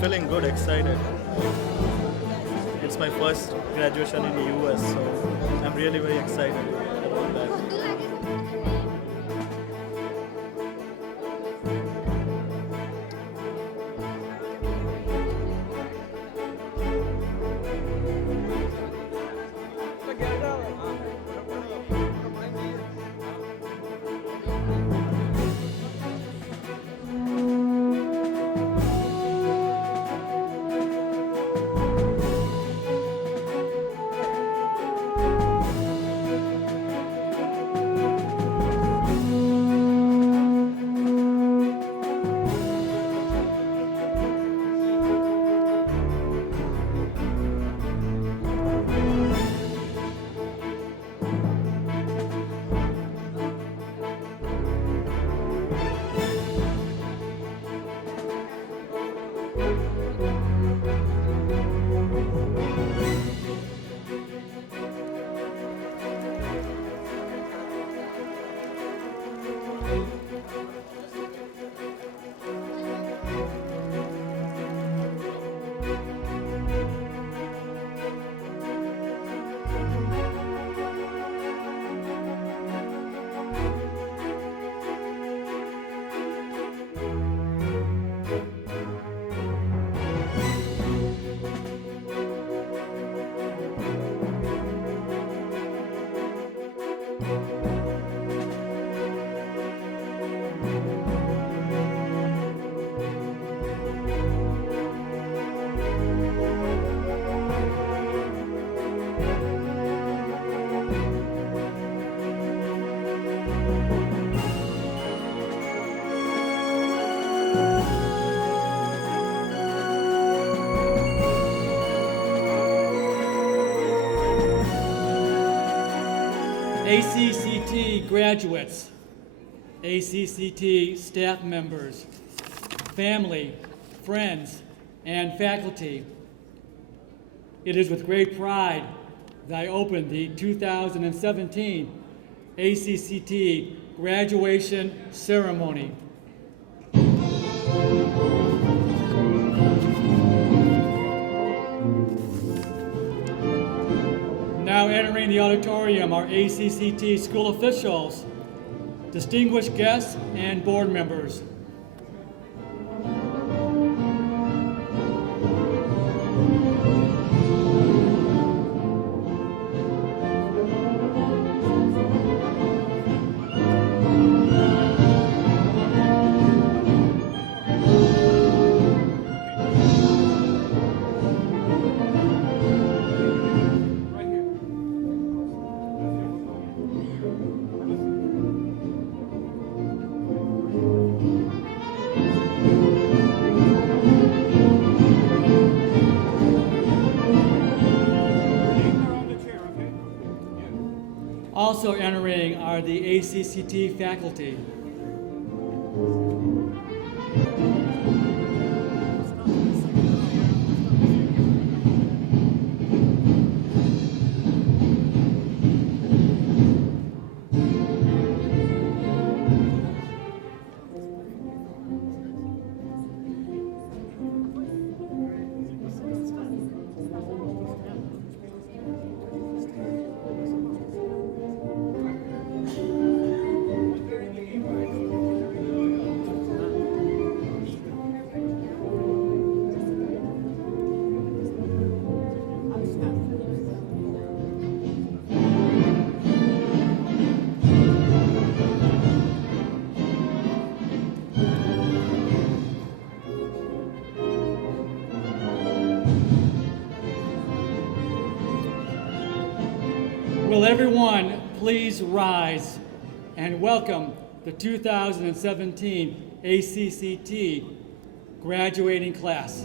feeling good, excited. It's my first graduation in the US, so I'm really very excited about that. ACCT graduates, ACCT staff members, family, friends, and faculty. It is with great pride that I open the 2017 ACCT graduation ceremony. Now entering the auditorium are ACCT school officials, distinguished guests, and board members. Also entering are the ACCT faculty. Will everyone please rise and welcome the 2017 ACCT graduating class.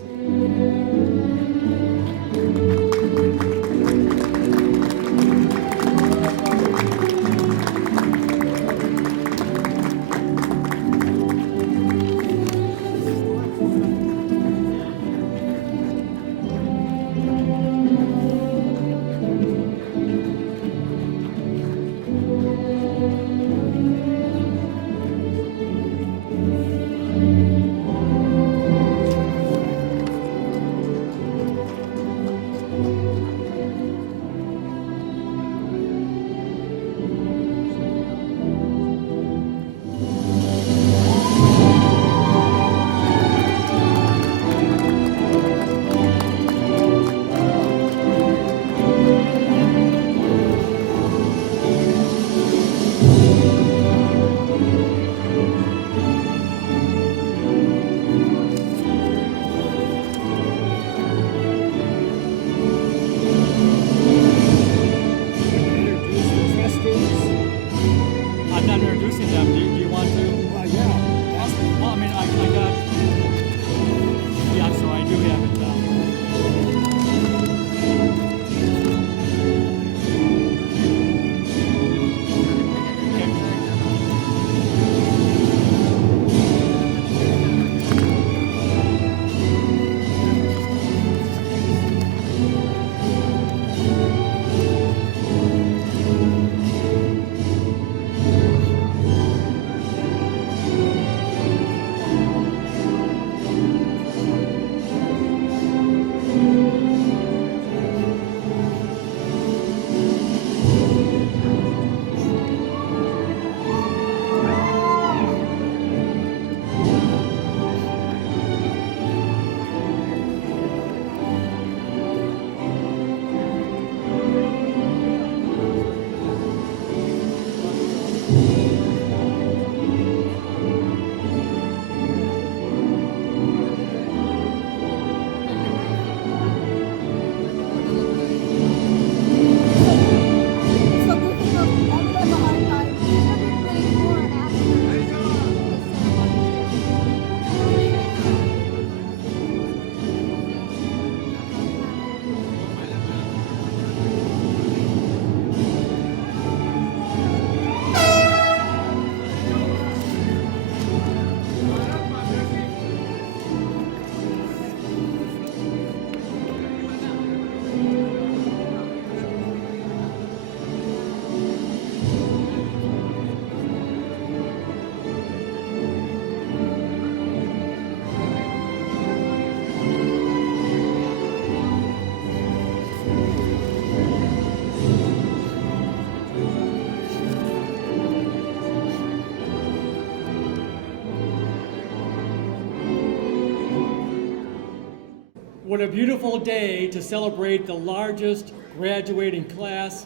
What a beautiful day to celebrate the largest graduating class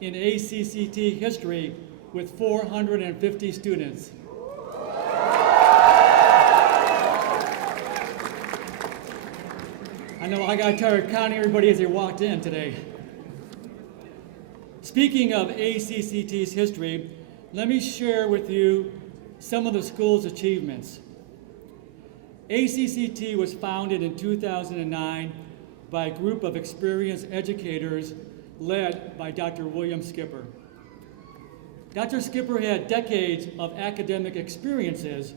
in ACCT history with 450 students. I know I got tired counting everybody as they walked in today. Speaking of ACCT's history, let me share with you some of the school's achievements. ACCT was founded in 2009 by a group of experienced educators led by Dr. William Skipper. Dr. Skipper had decades of academic experiences,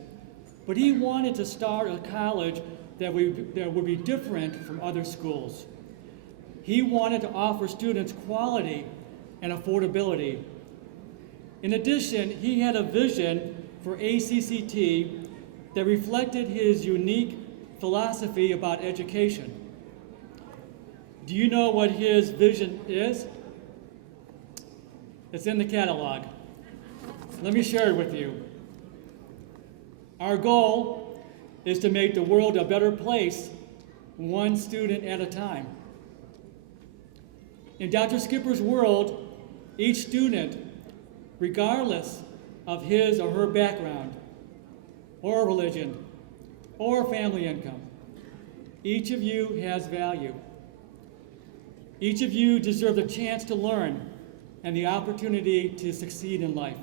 but he wanted to start a college that would be different from other schools. He wanted to offer students quality and affordability. In addition, he had a vision for ACCT that reflected his unique philosophy about education. Do you know what his vision is? It's in the catalog. Let me share it with you. Our goal is to make the world a better place, one student at a time. In Dr. Skipper's world, each student, regardless of his or her background, or religion, or family income, each of you has value. Each of you deserve the chance to learn and the opportunity to succeed in life.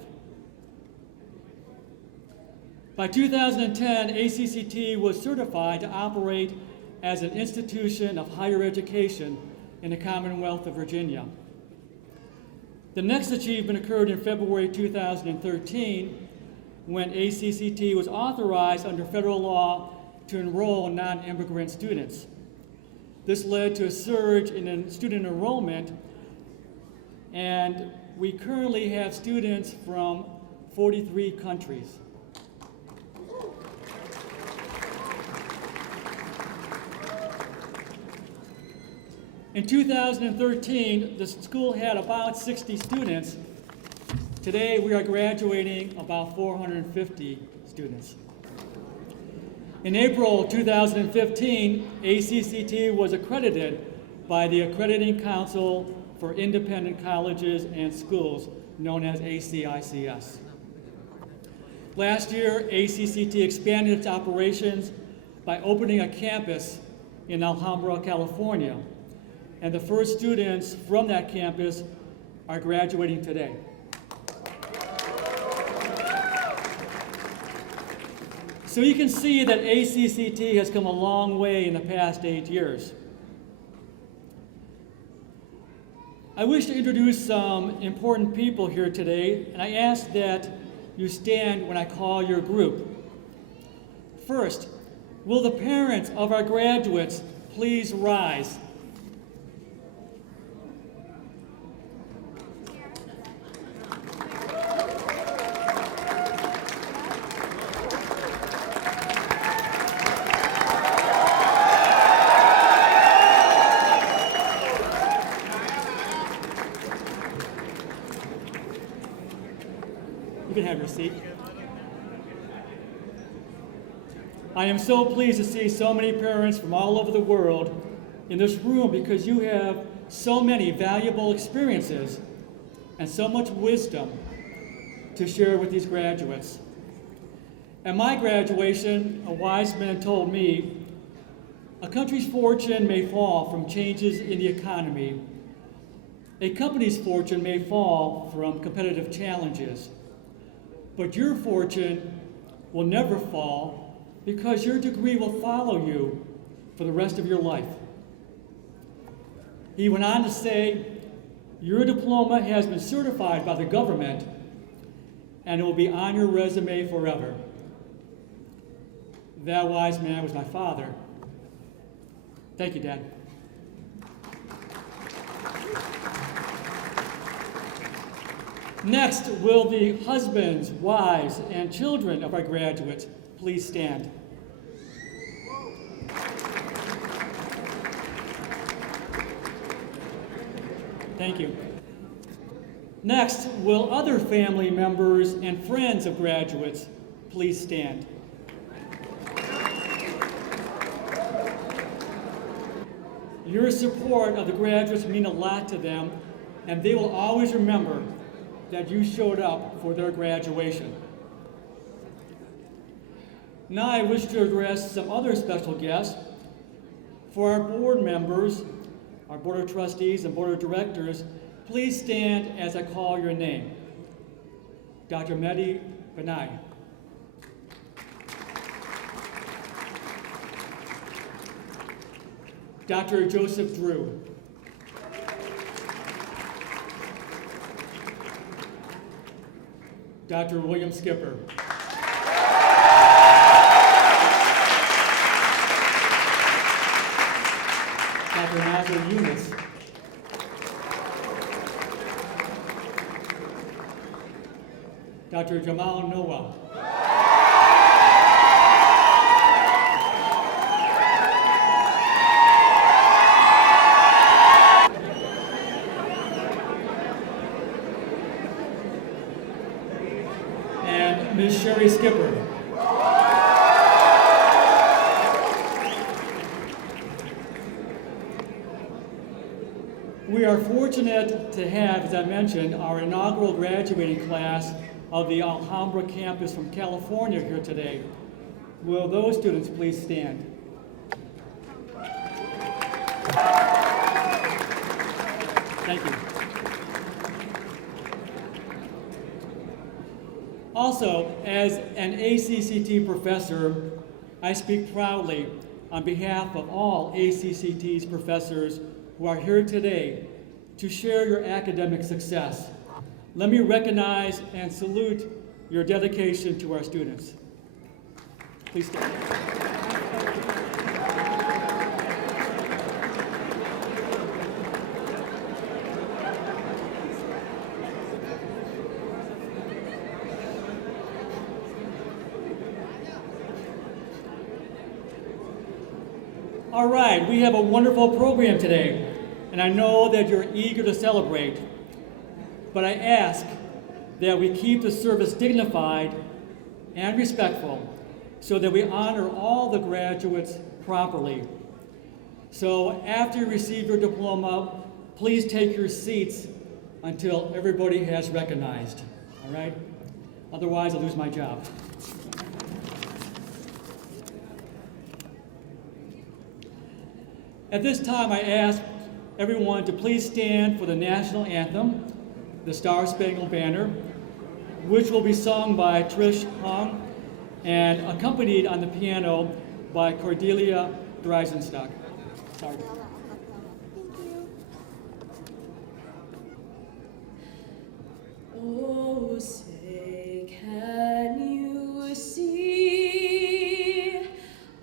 By 2010, ACCT was certified to operate as an institution of higher education in the Commonwealth of Virginia. The next achievement occurred in February 2013 when ACCT was authorized under federal law to enroll non-immigrant students. This led to a surge in student enrollment, and we currently have students from 43 countries. In 2013, the school had about 60 students. Today, we are graduating about 450 students. In April 2015, ACCT was accredited by the Accrediting Council for Independent Colleges and Schools, known as ACICS. Last year, ACCT expanded its operations by opening a campus in Alhambra, California, and the first students from that campus are graduating today. So you can see that ACCT has come a long way in the past 8 years. I wish to introduce some important people here today, and I ask that you stand when I call your group. First, will the parents of our graduates please rise? You can have your seat. I am so pleased to see so many parents from all over the world in this room because you have so many valuable experiences and so much wisdom to share with these graduates. At my graduation, a wise man told me, "A country's fortune may fall from changes in the economy. A company's fortune may fall from competitive challenges. But your fortune will never fall because your degree will follow you for the rest of your life." He went on to say, "Your diploma has been certified by the government and it will be on your resume forever." That wise man was my father. Thank you, Dad. Next, will the husbands, wives, and children of our graduates please stand? Thank you. Next, will other family members and friends of graduates please stand? Your support of the graduates mean a lot to them, and they will always remember that you showed up for their graduation. Now I wish to address some other special guests. For our board members, our board of trustees and board of directors, please stand as I call your name. Dr. Mehdi Benai. Dr. Joseph Drew. Dr. William Skipper. Dr. Nazir Yunus. Dr. Jamal Noah. And Ms. Sherry Skipper. We are fortunate to have, as I mentioned, our inaugural graduating class of the Alhambra campus from California here today. Will those students please stand? Thank you. Also, as an ACCT professor, I speak proudly on behalf of all ACCT's professors who are here today to share your academic success. Let me recognize and salute your dedication to our students. Please stand. All right, we have a wonderful program today, and I know that you're eager to celebrate. But I ask that we keep the service dignified and respectful so that we honor all the graduates properly. So after you receive your diploma, please take your seats until everybody has recognized, all right? Otherwise, I'll lose my job. At this time, I ask everyone to please stand for the national anthem, the Star Spangled Banner, which will be sung by Trish Hong and accompanied on the piano by Cordelia Dreisenstock. Sorry. Oh, say, can you see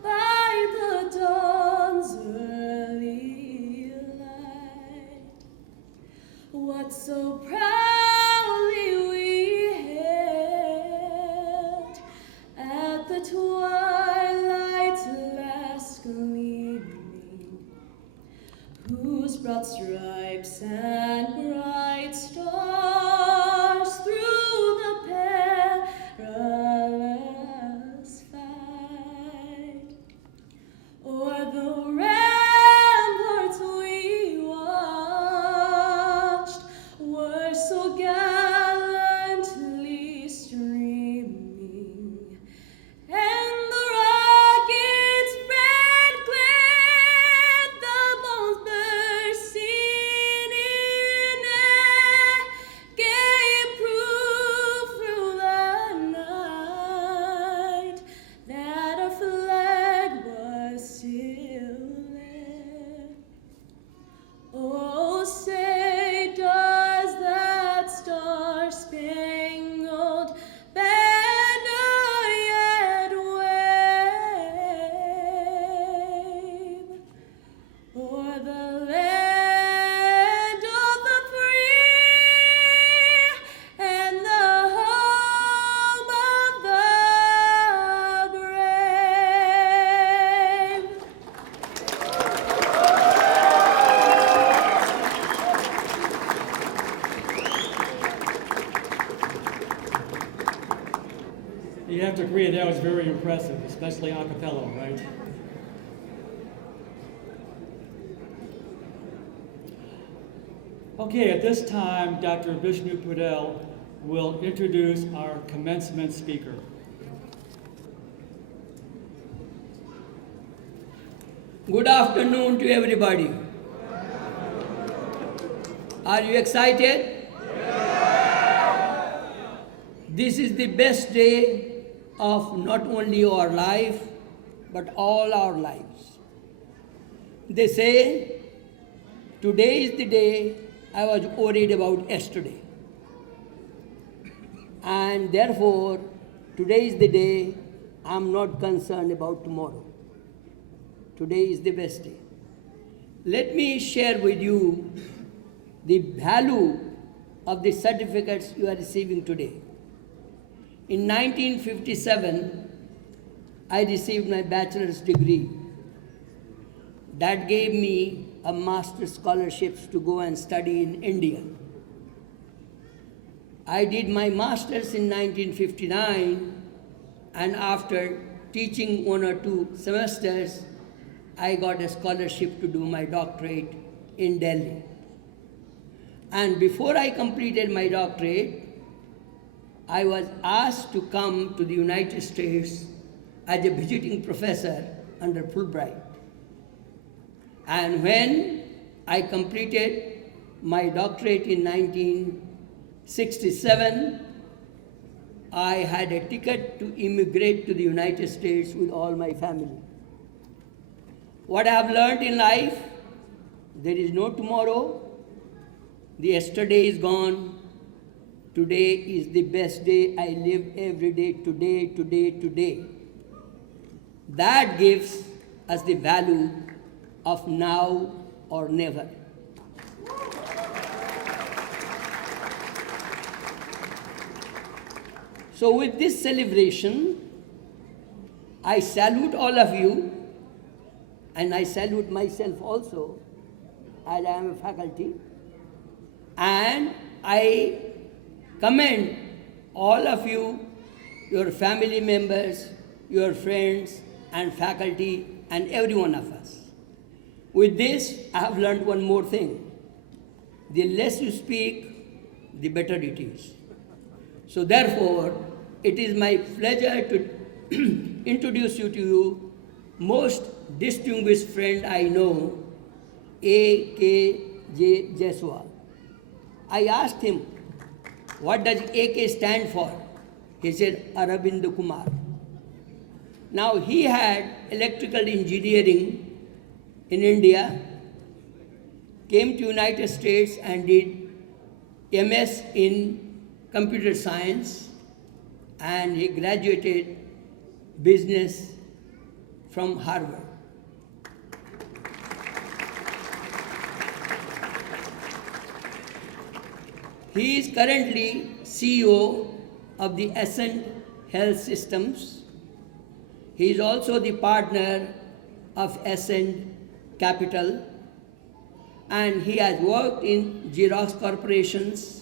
by the dawn's early light what so proudly we hailed at the twilight's last gleaming, whose broad stripes and bright stars through the perilous fight o'er the ramparts we watched were so gallantly streaming, and the rockets' red glare, the bombs bursting in air, gave proof through the night that our flag was still there. Oh, say, does that star-spangled banner yet wave o'er the land of the free and the home of the brave? You have to agree that was very impressive, especially a cappella, right? Okay, at this time, Dr. Vishnu Pudel will introduce our commencement speaker. Good afternoon to everybody. Are you excited? This is the best day of not only our life, but all our lives. They say, today is the day I was worried about yesterday. And therefore, today is the day I'm not concerned about tomorrow. Today is the best day. Let me share with you the value of the certificates you are receiving today. In 1957, I received my bachelor's degree. That gave me a master's scholarship to go and study in India. I did my master's in 1959, and after teaching 1 or 2 semesters, I got a scholarship to do my doctorate in Delhi. And before I completed my doctorate, I was asked to come to the United States as a visiting professor under Fulbright. And when I completed my doctorate in 1967, I had a ticket to immigrate to the United States with all my family. What I have learned in life, there is no tomorrow. The yesterday is gone. Today is the best day. I live every day, today, today, today. That gives us the value of now or never. So with this celebration, I salute all of you, and I salute myself also, as I am a faculty, and I commend all of you, your family members, your friends, and faculty, and every one of us. With this, I have learned one more thing. The less you speak, the better it is. So therefore, it is my pleasure to introduce you to you most distinguished friend I know, A.K.J. Jaiswal. I asked him, what does AK stand for? He said, Aravind Kumar. Now he had electrical engineering in India, came to United States and did MS in computer science, and he graduated business from Harvard. He is currently CEO of the Ascent Health Systems. He is also the partner of Ascent Capital, and he has worked in Xerox Corporations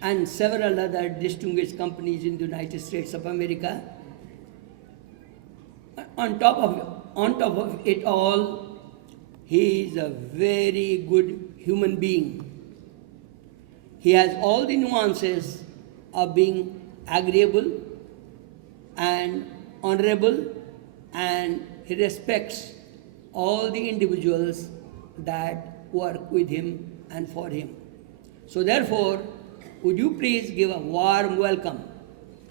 and several other distinguished companies in the United States of America. On top of it all, he is a very good human being. He has all the nuances of being agreeable and honorable, and he respects all the individuals that work with him and for him. So therefore, would you please give a warm welcome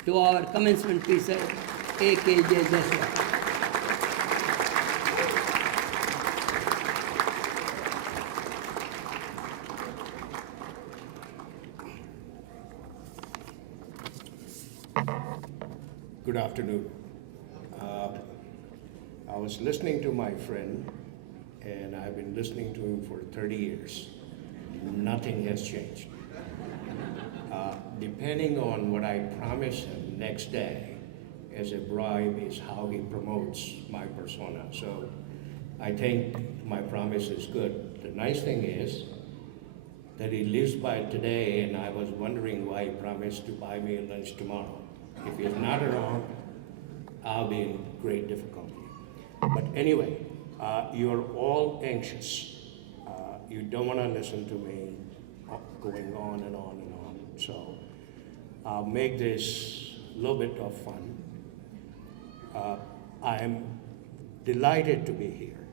to our commencement speaker, A.K.J. Jaiswal. Good afternoon. I was listening to my friend, and I've been listening to him for 30 years. Nothing has changed. Depending on what I promise him next day as a bribe is how he promotes my persona. So I think my promise is good. The nice thing is that he lives by today, and I was wondering why he promised to buy me a lunch tomorrow. If he's not around, I'll be in great difficulty. But anyway, you're all anxious. You don't want to listen to me going on and on and on. So I'll make this a little bit of fun. I am delighted to be here,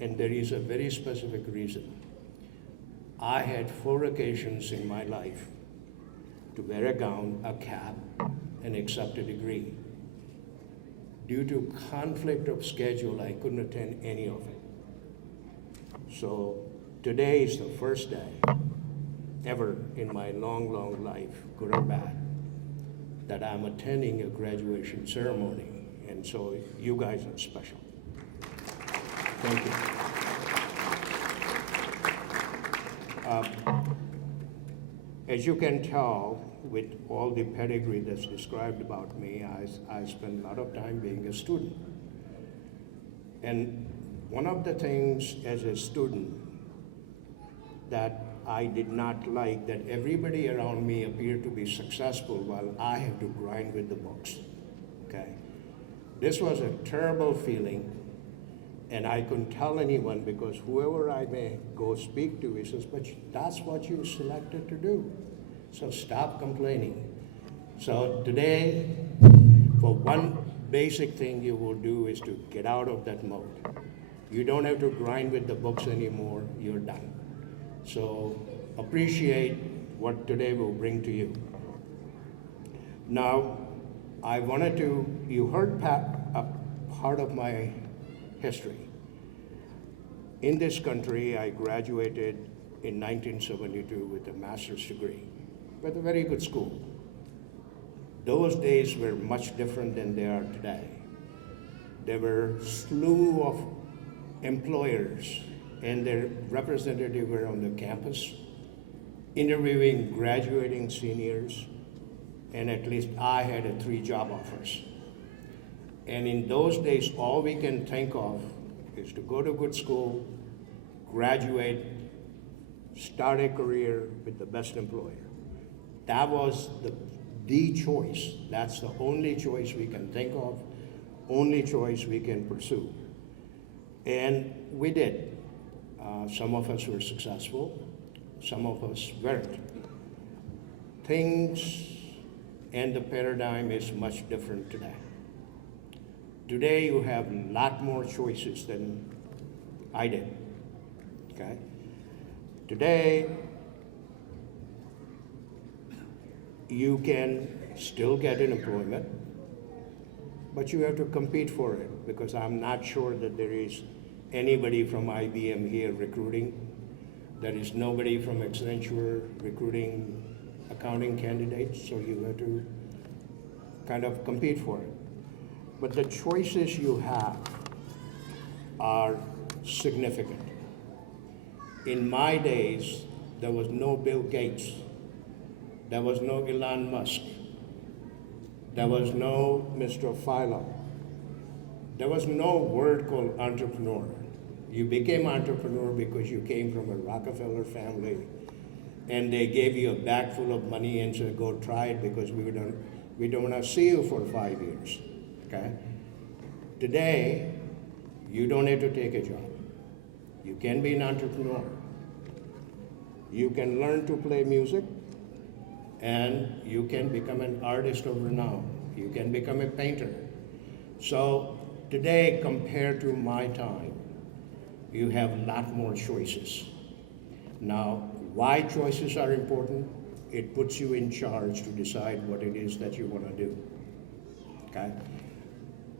and there is a very specific reason. I had 4 occasions in my life to wear a gown, a cap, and accept a degree. Due to conflict of schedule, I couldn't attend any of it. So today is the first day ever in my long, long life, good or bad, that I'm attending a graduation ceremony. And so you guys are special. Thank you. As you can tell, with all the pedigree that's described about me, I spent a lot of time being a student. And one of the things as a student that I did not like, that everybody around me appeared to be successful while I had to grind with the books, okay? This was a terrible feeling, and I couldn't tell anyone because whoever I may go speak to, he says, but that's what you selected to do. So stop complaining. So today, for one basic thing you will do is to get out of that mode. You don't have to grind with the books anymore, you're done. So appreciate what today will bring to you. Now, I wanted to, you heard a part of my history. In this country, I graduated in 1972 with a master's degree, with a very good school. Those days were much different than they are today. There were a slew of employers and their representatives were on the campus interviewing graduating seniors, and at least I had 3 job offers. And in those days, all we can think of is to go to good school, graduate, start a career with the best employer. That was the choice. That's the only choice we can think of, only choice we can pursue. And we did. Some of us were successful, some of us weren't. Things and the paradigm is much different today. Today you have a lot more choices than I did, okay? Today, you can still get an employment, but you have to compete for it, because I'm not sure that there is anybody from IBM here recruiting. There is nobody from Accenture recruiting accounting candidates, so you have to kind of compete for it. But the choices you have are significant. In my days, there was no Bill Gates, there was no Elon Musk, there was no Mr. Philo, there was no word called entrepreneur. You became entrepreneur because you came from a Rockefeller family and they gave you a bag full of money and said, go try it because we don't want to see you for 5 years, okay? Today, you don't have to take a job. You can be an entrepreneur. You can learn to play music, and you can become an artist of renown. You can become a painter. So today, compared to my time, you have a lot more choices. Now, why choices are important? It puts you in charge to decide what it is that you want to do, okay?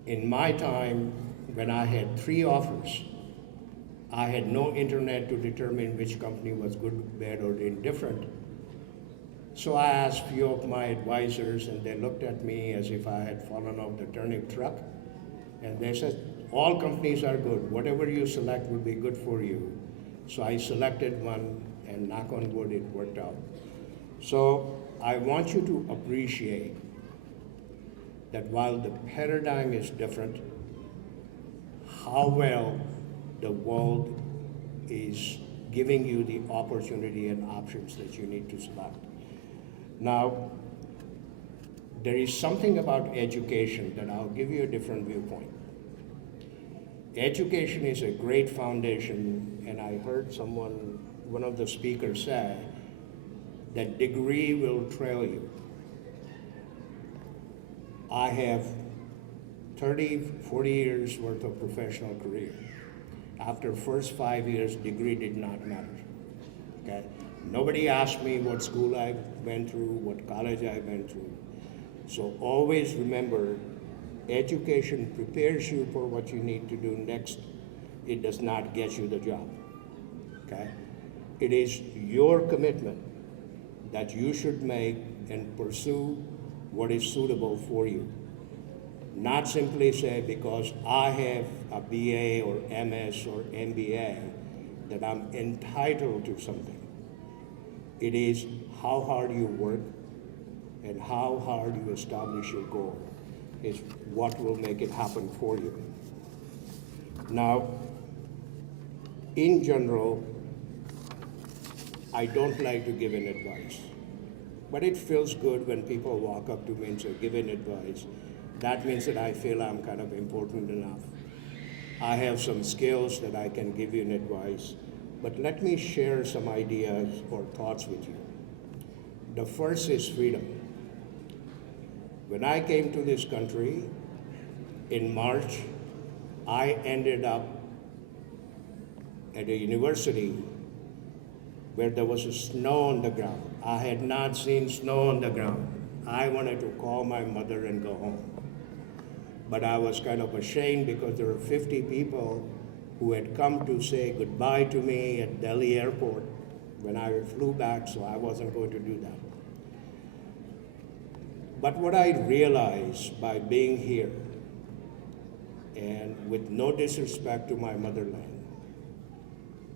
In my time, when I had 3 offers, I had no internet to determine which company was good, bad, or indifferent. So I asked a few of my advisors, and they looked at me as if I had fallen off the turnip truck. And they said, all companies are good. Whatever you select will be good for you. So I selected one, and knock on wood, it worked out. So I want you to appreciate that while the paradigm is different, how well the world is giving you the opportunity and options that you need to select. Now, there is something about education that I'll give you a different viewpoint. Education is a great foundation, and I heard one of the speakers say, that degree will trail you. I have 30, 40 years worth of professional career. After first 5 years, degree did not matter, okay? Nobody asked me what school I went through, what college I went through. So always remember, education prepares you for what you need to do next. It does not get you the job, okay? It is your commitment that you should make and pursue what is suitable for you. Not simply say because I have a BA or MS or MBA that I'm entitled to something. It is how hard you work and how hard you establish your goal is what will make it happen for you. Now, in general, I don't like to give an advice, but it feels good when people walk up to me and say, give an advice. That means that I feel I'm kind of important enough. I have some skills that I can give you an advice, but let me share some ideas or thoughts with you. The first is freedom. When I came to this country in March, I ended up at a university where there was snow on the ground. I had not seen snow on the ground. I wanted to call my mother and go home. But I was kind of ashamed because there were 50 people who had come to say goodbye to me at Delhi airport when I flew back, so I wasn't going to do that. But what I realized by being here, and with no disrespect to my motherland,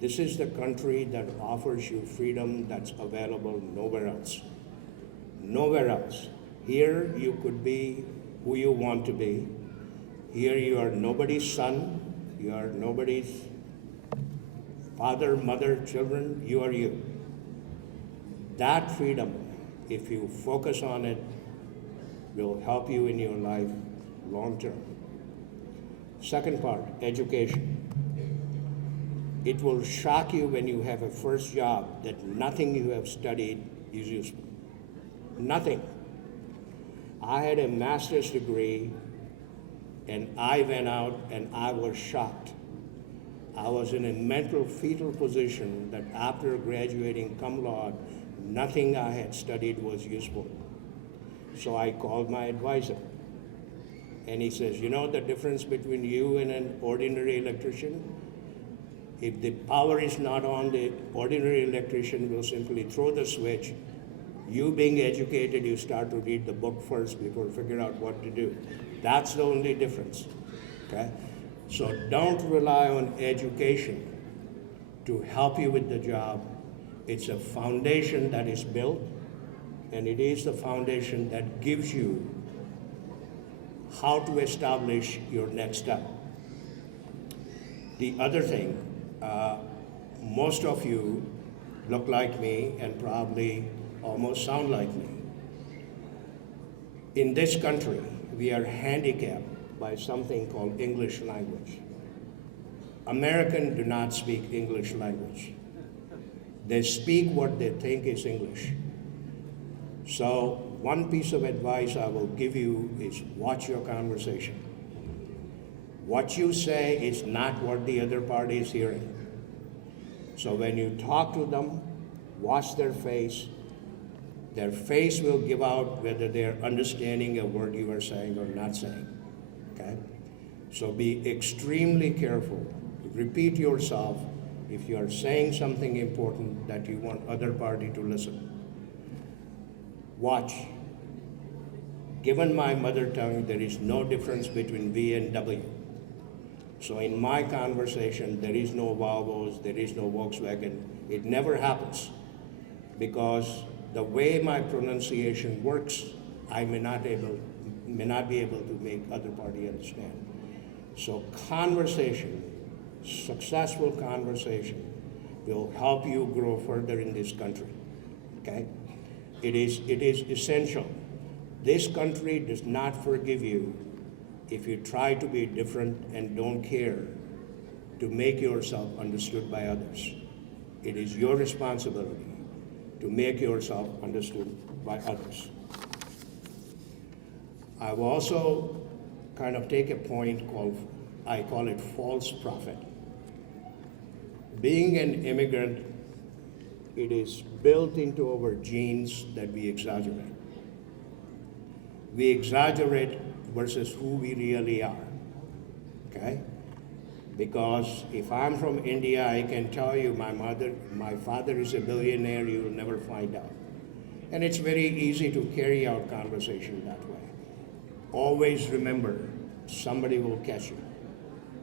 this is the country that offers you freedom that's available nowhere else. Nowhere else. Here you could be who you want to be. Here you are nobody's son, you are nobody's father, mother, children, you are you. That freedom, if you focus on it, will help you in your life long term. Second part, education. It will shock you when you have a first job that nothing you have studied is useful. Nothing. I had a master's degree and I went out and I was shocked. I was in a mental fetal position that after graduating cum laude, nothing I had studied was useful. So I called my advisor and he says, you know the difference between you and an ordinary electrician? If the power is not on, the ordinary electrician will simply throw the switch. You being educated, you start to read the book first before figure out what to do. That's the only difference, okay? So don't rely on education to help you with the job. It's a foundation that is built, and it is the foundation that gives you how to establish your next step. The other thing, most of you look like me and probably almost sound like me. In this country, we are handicapped by something called English language. Americans do not speak English language. They speak what they think is English. So one piece of advice I will give you is watch your conversation. What you say is not what the other party is hearing. So when you talk to them, watch their face. Their face will give out whether they're understanding a word you are saying or not saying, okay? So be extremely careful. Repeat yourself if you are saying something important that you want other party to listen. Watch. Given my mother tongue, there is no difference between V and W. So in my conversation, there is no Volvos, there is no Volkswagen. It never happens because the way my pronunciation works, I may not be able to make other party understand. So conversation, successful conversation, will help you grow further in this country, okay? It is essential. This country does not forgive you if you try to be different and don't care to make yourself understood by others. It is your responsibility to make yourself understood by others. I've also kind of take a point called, I call it false prophet. Being an immigrant, it is built into our genes that we exaggerate. We exaggerate versus who we really are, okay? Because if I'm from India, I can tell you my father is a billionaire, you will never find out. And it's very easy to carry out conversation that way. Always remember, somebody will catch you,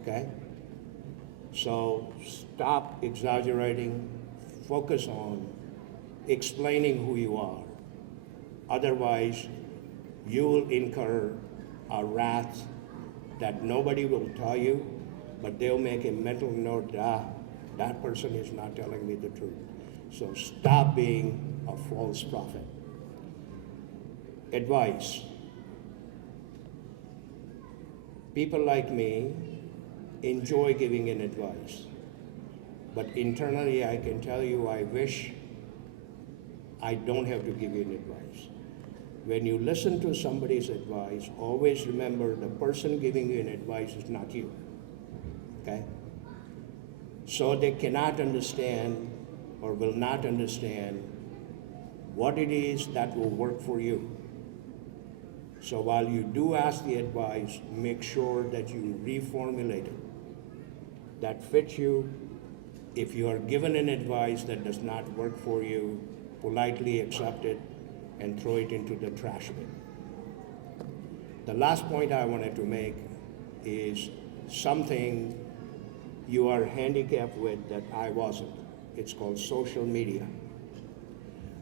okay? So stop exaggerating, focus on explaining who you are. Otherwise, you will incur a wrath that nobody will tell you, but they'll make a mental note, that person is not telling me the truth. So stop being a false prophet. Advice. People like me enjoy giving an advice, but internally I can tell you I wish I don't have to give you an advice. When you listen to somebody's advice, always remember the person giving you an advice is not you, okay? So they cannot understand or will not understand what it is that will work for you. So while you do ask the advice, make sure that you reformulate it, that fits you. If you are given an advice that does not work for you, politely accept it and throw it into the trash bin. The last point I wanted to make is something you are handicapped with that I wasn't. It's called social media.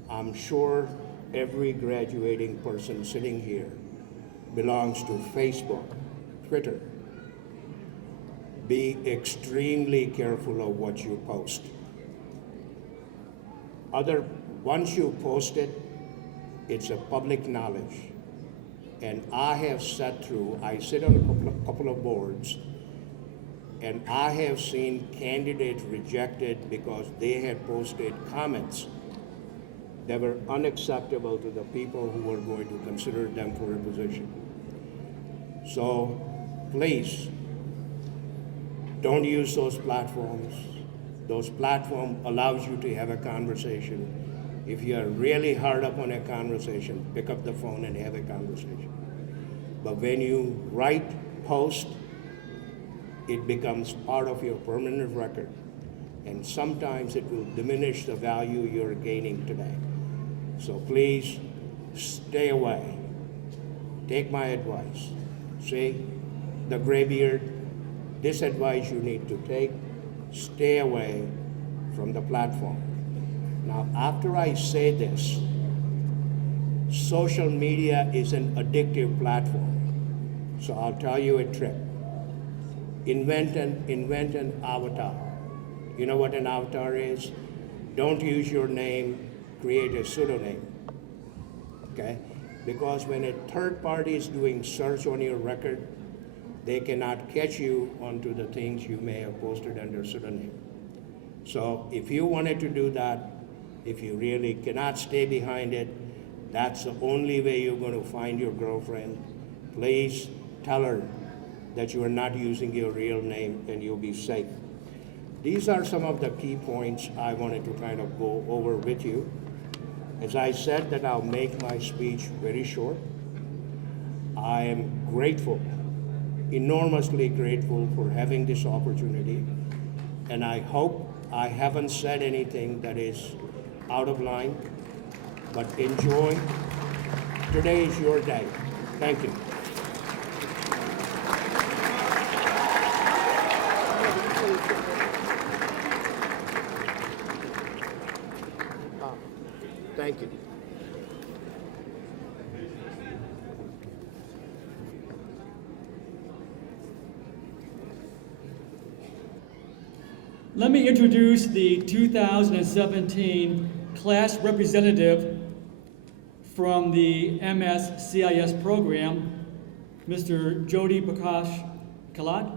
I'm sure every graduating person sitting here belongs to Facebook, Twitter. Be extremely careful of what you post. Once you post it, it's a public knowledge. And I sit on a couple of boards, and I have seen candidates rejected because they had posted comments that were unacceptable to the people who were going to consider them for a position. So please, don't use those platforms. Those platforms allows you to have a conversation. If you are really hard up on a conversation, pick up the phone and have a conversation. But when you write, post, it becomes part of your permanent record. And sometimes it will diminish the value you're gaining today. So please, stay away. Take my advice. See, the gray beard, this advice you need to take. Stay away from the platform. Now, after I say this, social media is an addictive platform. So I'll tell you a trick. Invent an avatar. You know what an avatar is? Don't use your name, create a pseudonym, okay? Because when a third party is doing search on your record, they cannot catch you onto the things you may have posted under pseudonym. So if you wanted to do that, if you really cannot stay behind it, that's the only way you're going to find your girlfriend. Please tell her that you are not using your real name and you'll be safe. These are some of the key points I wanted to kind of go over with you. As I said that I'll make my speech very short. I am grateful, enormously grateful for having this opportunity. And I hope I haven't said anything that is out of line, but enjoy. Today is your day. Thank you. Thank you. Let me introduce the 2017 class representative from the MSCIS program, Mr. Jyoti Prakash Kalad.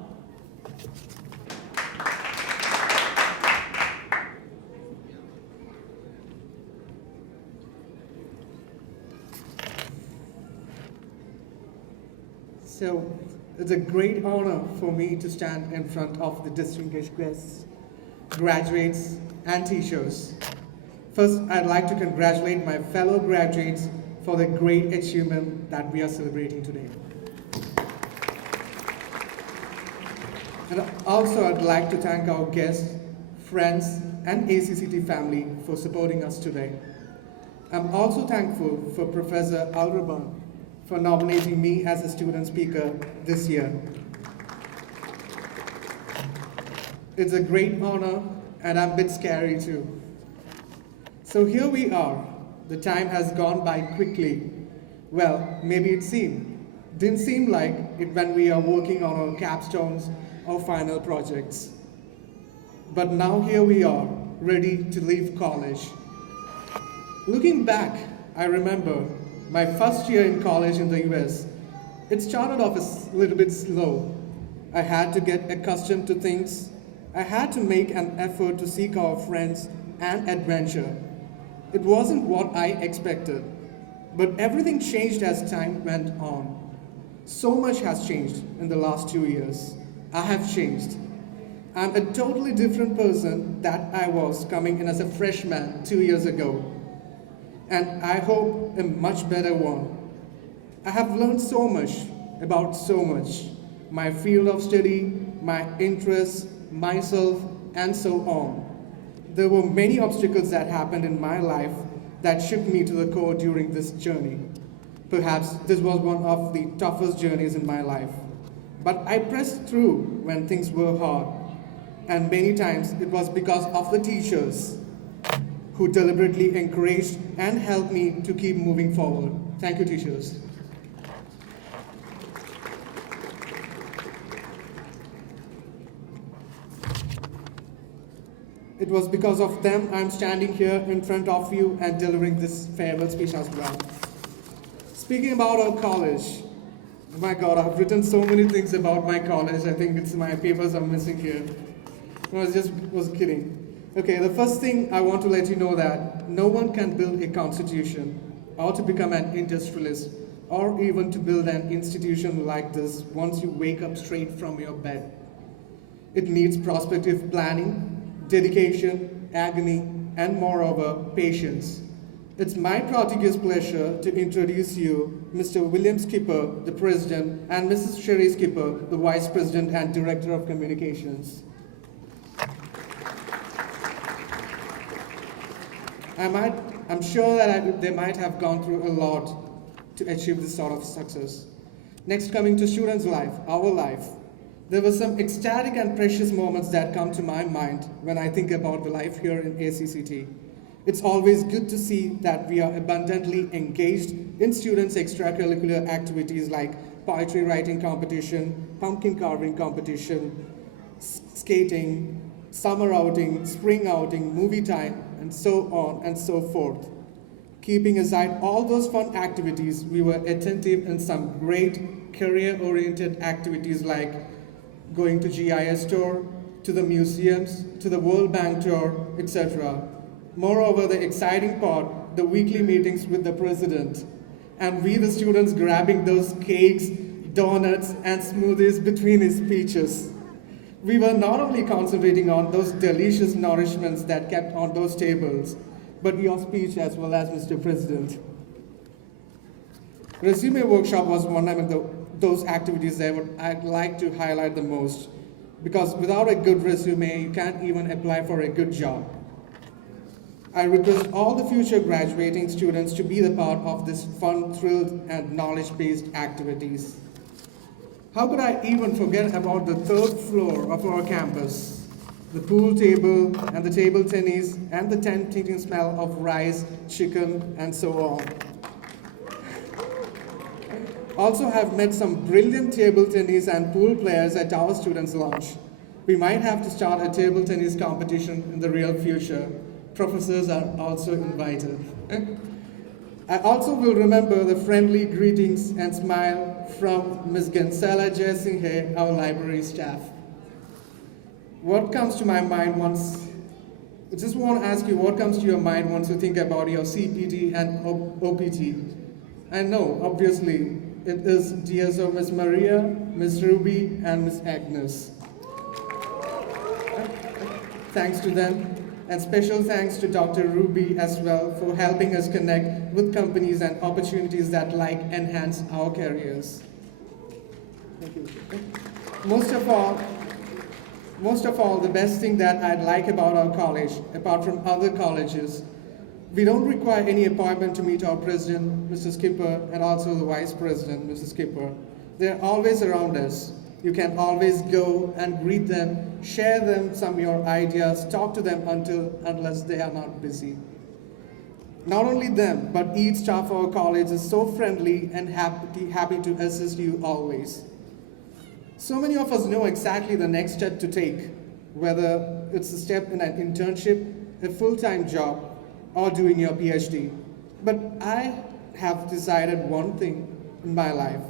So it's a great honor for me to stand in front of the distinguished guests, graduates, and teachers. First, I'd like to congratulate my fellow graduates for the great achievement that we are celebrating today. And also, I'd like to thank our guests, friends, and ACCT family for supporting us today. I'm also thankful for Professor Alraban for nominating me as a student speaker this year. It's a great honor, and I'm a bit scary too. So here we are. The time has gone by quickly. Well, maybe it didn't seem like it when we are working on our capstones or final projects. But now here we are, ready to leave college. Looking back, I remember my first year in college in the US. It started off a little bit slow. I had to get accustomed to things. I had to make an effort to seek out friends and adventure. It wasn't what I expected, but everything changed as time went on. So much has changed in the last 2 years. I have changed. I'm a totally different person that I was coming in as a freshman 2 years ago. And I hope a much better one. I have learned so much about so much. My field of study, my interests, myself, and so on. There were many obstacles that happened in my life that shook me to the core during this journey. Perhaps this was one of the toughest journeys in my life. But I pressed through when things were hard. And many times it was because of the teachers who deliberately encouraged and helped me to keep moving forward. Thank you, teachers. It was because of them I'm standing here in front of you and delivering this farewell speech as well. Speaking about our college, oh my God, I've written so many things about my college. I think it's my papers are missing here. No, I was kidding. Okay, the first thing I want to let you know that no one can build a constitution or to become an industrialist or even to build an institution like this once you wake up straight from your bed. It needs prospective planning, dedication, agony, and moreover, patience. It's my prodigious pleasure to introduce you Mr. William Skipper, the President, and Mrs. Sherry Skipper, the Vice President and Director of Communications. I'm sure that they might have gone through a lot to achieve this sort of success. Next, coming to students' life, our life. There were some ecstatic and precious moments that come to my mind when I think about the life here in ACCT. It's always good to see that we are abundantly engaged in students' extracurricular activities like poetry writing competition, pumpkin carving competition, skating, summer outing, spring outing, movie time, and so on and so forth. Keeping aside all those fun activities, we were attentive in some great career-oriented activities like going to GIS tour, to the museums, to the World Bank tour, etc. Moreover, the exciting part, the weekly meetings with the president, and we the students grabbing those cakes, donuts, and smoothies between his speeches. We were not only concentrating on those delicious nourishments that kept on those tables, but your speech as well as Mr. President. Resume workshop was one of those activities that I'd like to highlight the most, because without a good resume, you can't even apply for a good job. I request all the future graduating students to be the part of this fun, thrilled, and knowledge-based activities. How could I even forget about the third floor of our campus? The pool table and the table tennis and the tempting smell of rice, chicken, and so on. Also have met some brilliant table tennis and pool players at our students' lounge. We might have to start a table tennis competition in the real future. Professors are also invited. I also will remember the friendly greetings and smile from Ms. Gansala Jaisinghe, our library staff. What comes to my mind once, I just want to ask you, what comes to your mind once you think about your CPT and OPT? I know, obviously, It is DSO Miss Maria, Miss Ruby, and Miss Agnes. Thanks to them, and special thanks to Dr. Ruby as well for helping us connect with companies and opportunities that enhance our careers. Thank you. Most of all, the best thing that I like about our college, apart from other colleges, we don't require any appointment to meet our president, Mr. Skipper, and also the vice president, Mrs. Skipper. They're always around us. You can always go and greet them, share them some of your ideas, talk to them unless they are not busy. Not only them, but each staff of our college is so friendly and happy to assist you always. So many of us know exactly the next step to take, whether it's a step in an internship, a full-time job, or doing your PhD. But I have decided one thing in my life,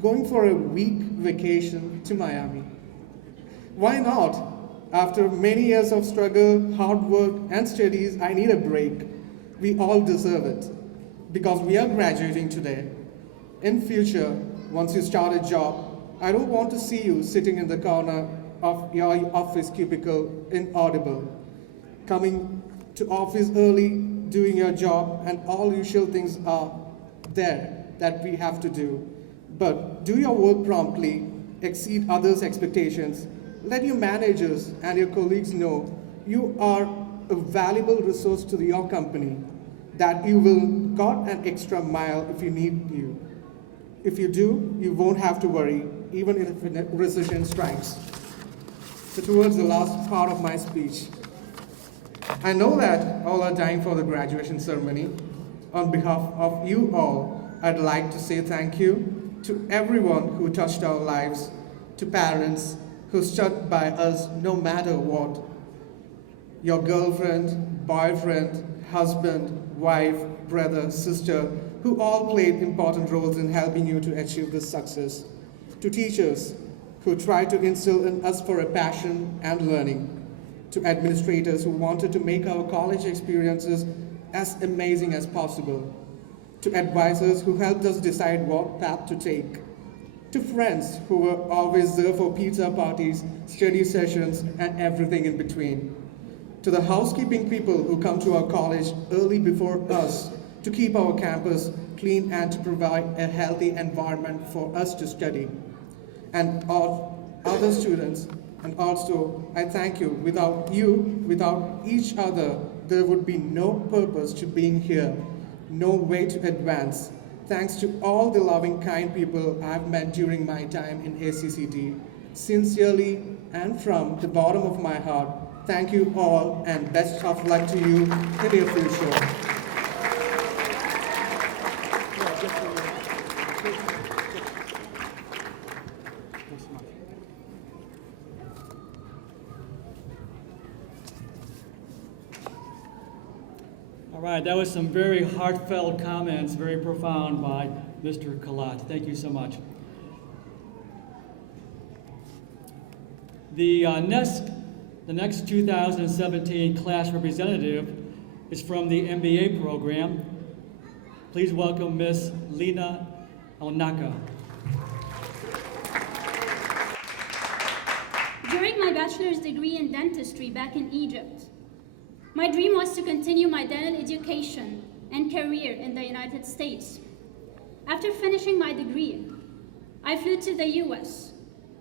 going for a week vacation to Miami. Why not? After many years of struggle, hard work, and studies, I need a break. We all deserve it because we are graduating today. In future, once you start a job, I don't want to see you sitting in the corner of your office cubicle inaudible, coming to office early, doing your job, and all usual things are there that we have to do. But do your work promptly, exceed others' expectations, let your managers and your colleagues know you are a valuable resource to your company, that you will got an extra mile if you need you. If you do, you won't have to worry, even if a recession strikes. So towards the last part of my speech, I know that all are dying for the graduation ceremony. On behalf of you all, I'd like to say thank you to everyone who touched our lives, to parents who stood by us no matter what. Your girlfriend, boyfriend, husband, wife, brother, sister, who all played important roles in helping you to achieve this success. To teachers who tried to instill in us for a passion and learning. To administrators who wanted to make our college experiences as amazing as possible. To advisors who helped us decide what path to take. To friends who were always there for pizza parties, study sessions, and everything in between. To the housekeeping people who come to our college early before us to keep our campus clean and to provide a healthy environment for us to study. And all other students, and also I thank you. Without you, without each other, there would be no purpose to being here, no way to advance. Thanks to all the loving, kind people I've met during my time in ACCT. Sincerely and from the bottom of my heart, thank you all and best of luck to you in your future. All right, that was some very heartfelt comments, very profound by Mr. Kalat. Thank you so much. The next 2017 class representative is from the MBA program. Please welcome Ms. Lena Alnaka. During my bachelor's degree in dentistry back in Egypt, my dream was to continue my dental education and career in the United States. After finishing my degree, I flew to the US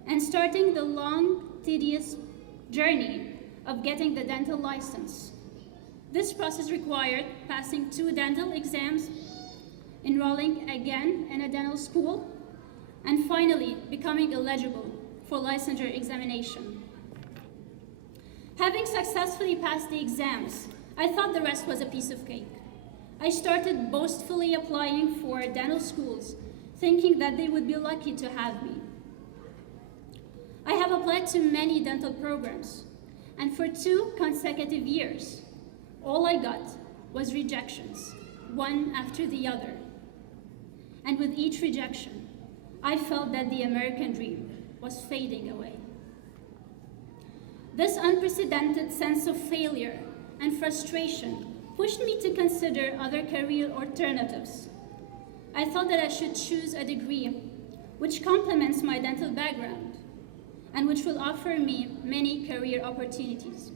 and starting the long, tedious journey of getting the dental license. This process required passing 2 dental exams, enrolling again in a dental school, and finally becoming eligible for licensure examination. Having successfully passed the exams, I thought the rest was a piece of cake. I started boastfully applying for dental schools, thinking that they would be lucky to have me. I have applied to many dental programs, and for 2 consecutive years, all I got was rejections, one after the other. And with each rejection, I felt that the American dream was fading away. This unprecedented sense of failure and frustration pushed me to consider other career alternatives. I thought that I should choose a degree which complements my dental background and which will offer me many career opportunities.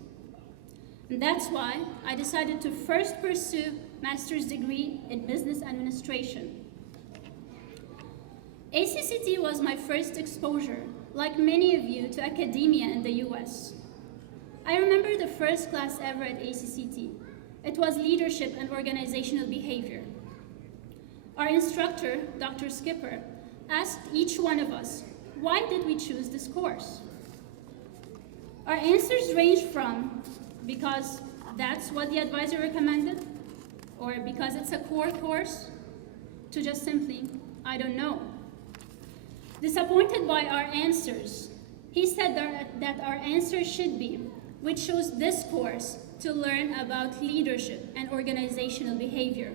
And that's why I decided to first pursue master's degree in business administration. ACCT was my first exposure, like many of you, to academia in the US. I remember the first class ever at ACCT. It was leadership and organizational behavior. Our instructor, Dr. Skipper, asked each one of us, why did we choose this course? Our answers ranged from, because that's what the advisor recommended, or because it's a core course, to just simply, I don't know. Disappointed by our answers, he said that our answer should be, we chose this course to learn about leadership and organizational behavior.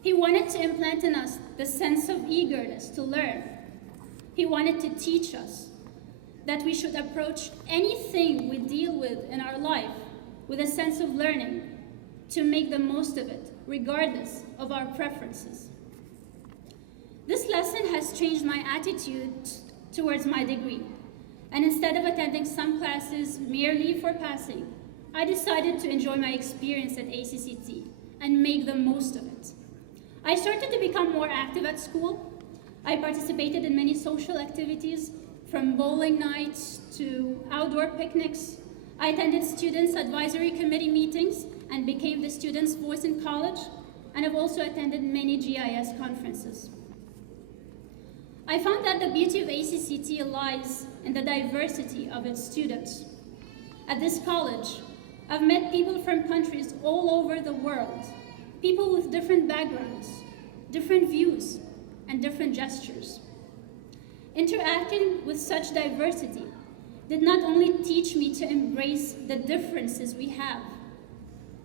He wanted to implant in us the sense of eagerness to learn. He wanted to teach us that we should approach anything we deal with in our life with a sense of learning to make the most of it, regardless of our preferences. This lesson has changed my attitude towards my degree, and instead of attending some classes merely for passing, I decided to enjoy my experience at ACCT and make the most of it. I started to become more active at school. I participated in many social activities, from bowling nights to outdoor picnics. I attended students' advisory committee meetings and became the students' voice in college, and I've also attended many GIS conferences. I found that the beauty of ACCT lies in the diversity of its students. At this college, I've met people from countries all over the world, people with different backgrounds, different views, and different gestures. Interacting with such diversity did not only teach me to embrace the differences we have,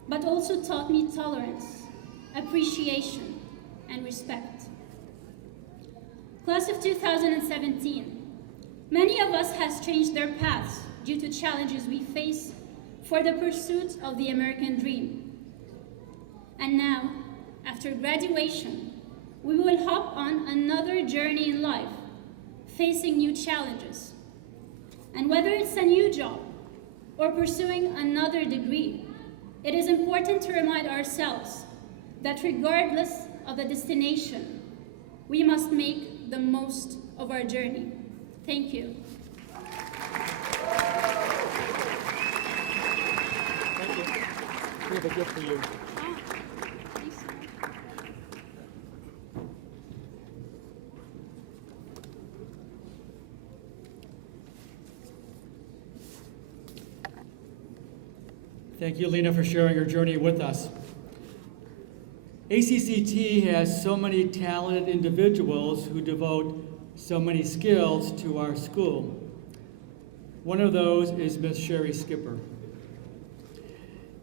but also taught me tolerance, appreciation, and respect. Class of 2017, many of us has changed their paths due to challenges we face for the pursuit of the American dream. And now, after graduation, we will hop on another journey in life, facing new challenges. And whether it's a new job or pursuing another degree, it is important to remind ourselves that regardless of the destination, we must make the most of our journey. Thank you. Thank you. We have a gift for you. Thanks so much. Thank you, Lena, for sharing your journey with us. ACCT has so many talented individuals who devote so many skills to our school. One of those is Miss Sherry Skipper.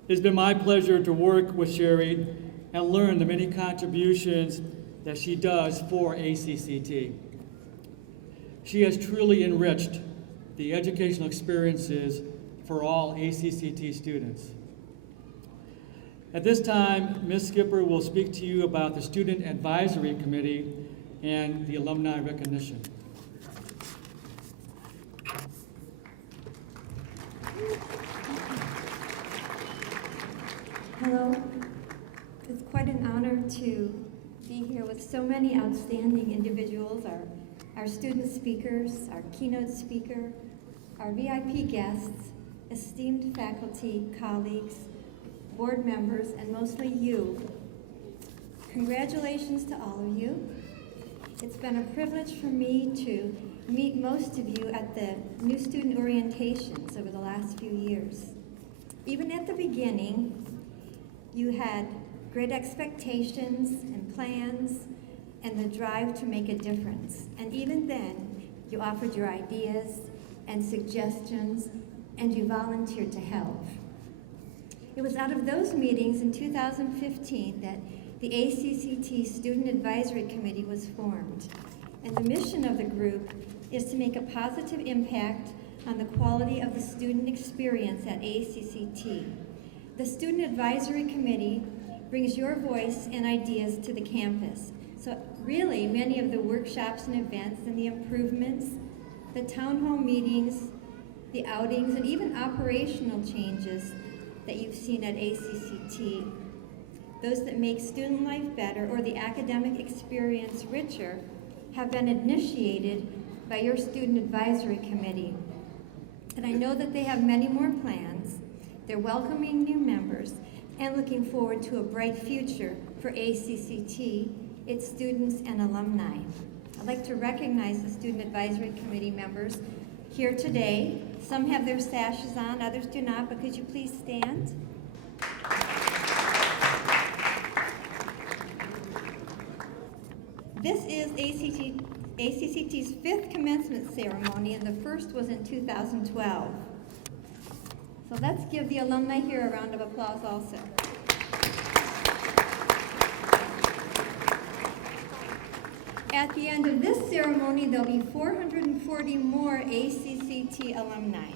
It's been my pleasure to work with Sherry and learn the many contributions that she does for ACCT. She has truly enriched the educational experiences for all ACCT students. At this time, Ms. Skipper will speak to you about the Student Advisory Committee and the alumni recognition. Hello. It's quite an honor to be here with so many outstanding individuals, our student speakers, our keynote speaker, our VIP guests, esteemed faculty, colleagues, board members, and mostly you. Congratulations to all of you. It's been a privilege for me to meet most of you at the new student orientations over the last few years. Even at the beginning, you had great expectations and plans and the drive to make a difference. And even then, you offered your ideas and suggestions, and you volunteered to help. It was out of those meetings in 2015 that the ACCT Student Advisory Committee was formed. And the mission of the group is to make a positive impact on the quality of the student experience at ACCT. The Student Advisory Committee brings your voice and ideas to the campus. So really, many of the workshops and events and the improvements, the town hall meetings, the outings, and even operational changes that you've seen at ACCT, those that make student life better or the academic experience richer, have been initiated by your Student Advisory Committee. And I know that they have many more plans. They're welcoming new members and looking forward to a bright future for ACCT, its students and alumni. I'd like to recognize the Student Advisory Committee members here today. Some have their sashes on, others do not, but could you please stand? This is ACCT's 5th commencement ceremony, and the first was in 2012. So let's give the alumni here a round of applause also. At the end of this ceremony, there'll be 440 more ACCT alumni.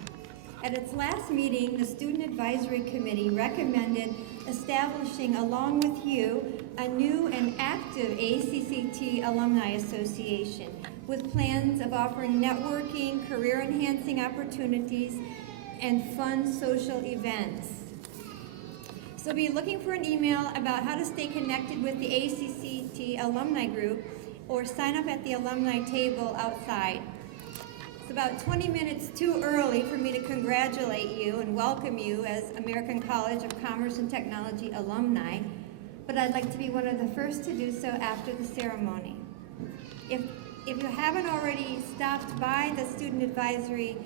At its last meeting, the Student Advisory Committee recommended establishing, along with you, a new and active ACCT Alumni Association with plans of offering networking, career-enhancing opportunities, and fun social events. So be looking for an email about how to stay connected with the ACCT alumni group or sign up at the alumni table outside. It's about 20 minutes too early for me to congratulate you and welcome you as American College of Commerce and Technology alumni, but I'd like to be one of the first to do so after the ceremony. If you haven't already stopped by the Student Advisory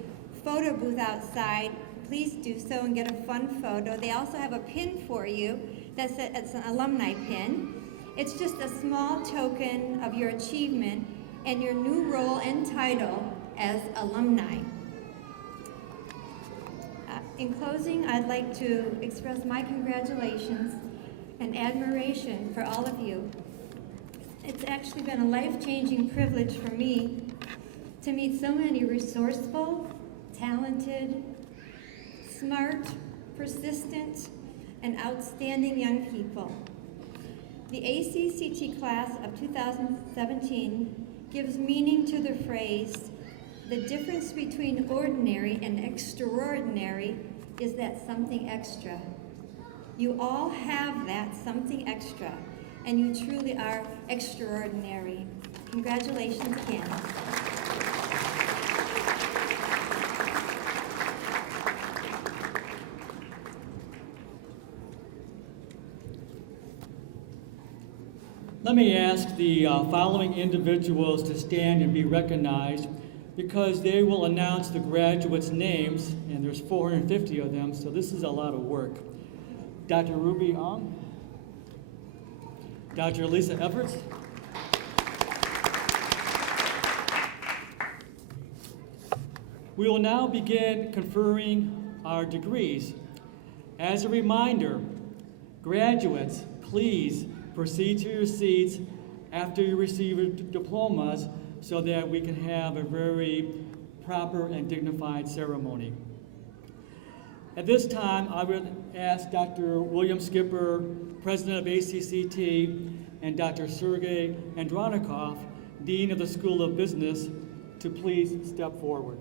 photo booth outside, please do so and get a fun photo. They also have a pin for you it's an alumni pin. It's just a small token of your achievement and your new role and title as alumni. In closing, I'd like to express my congratulations and admiration for all of you. It's actually been a life-changing privilege for me to meet so many resourceful, talented, smart, persistent, and outstanding young people. The ACCT class of 2017 gives meaning to the phrase, the difference between ordinary and extraordinary is that something extra. You all have that something extra, and you truly are extraordinary. Congratulations again. Let me ask the following individuals to stand and be recognized because they will announce the graduates' names, and there's 450 of them, so this is a lot of work. Dr. Ruby Ong, Dr. Lisa Everts, we will now begin conferring our degrees. As a reminder, graduates, please proceed to your seats after you receive your diplomas so that we can have a very proper and dignified ceremony. At this time, I would ask Dr. William Skipper, President of ACCT, and Dr. Sergey Andronikov, Dean of the School of Business, to please step forward.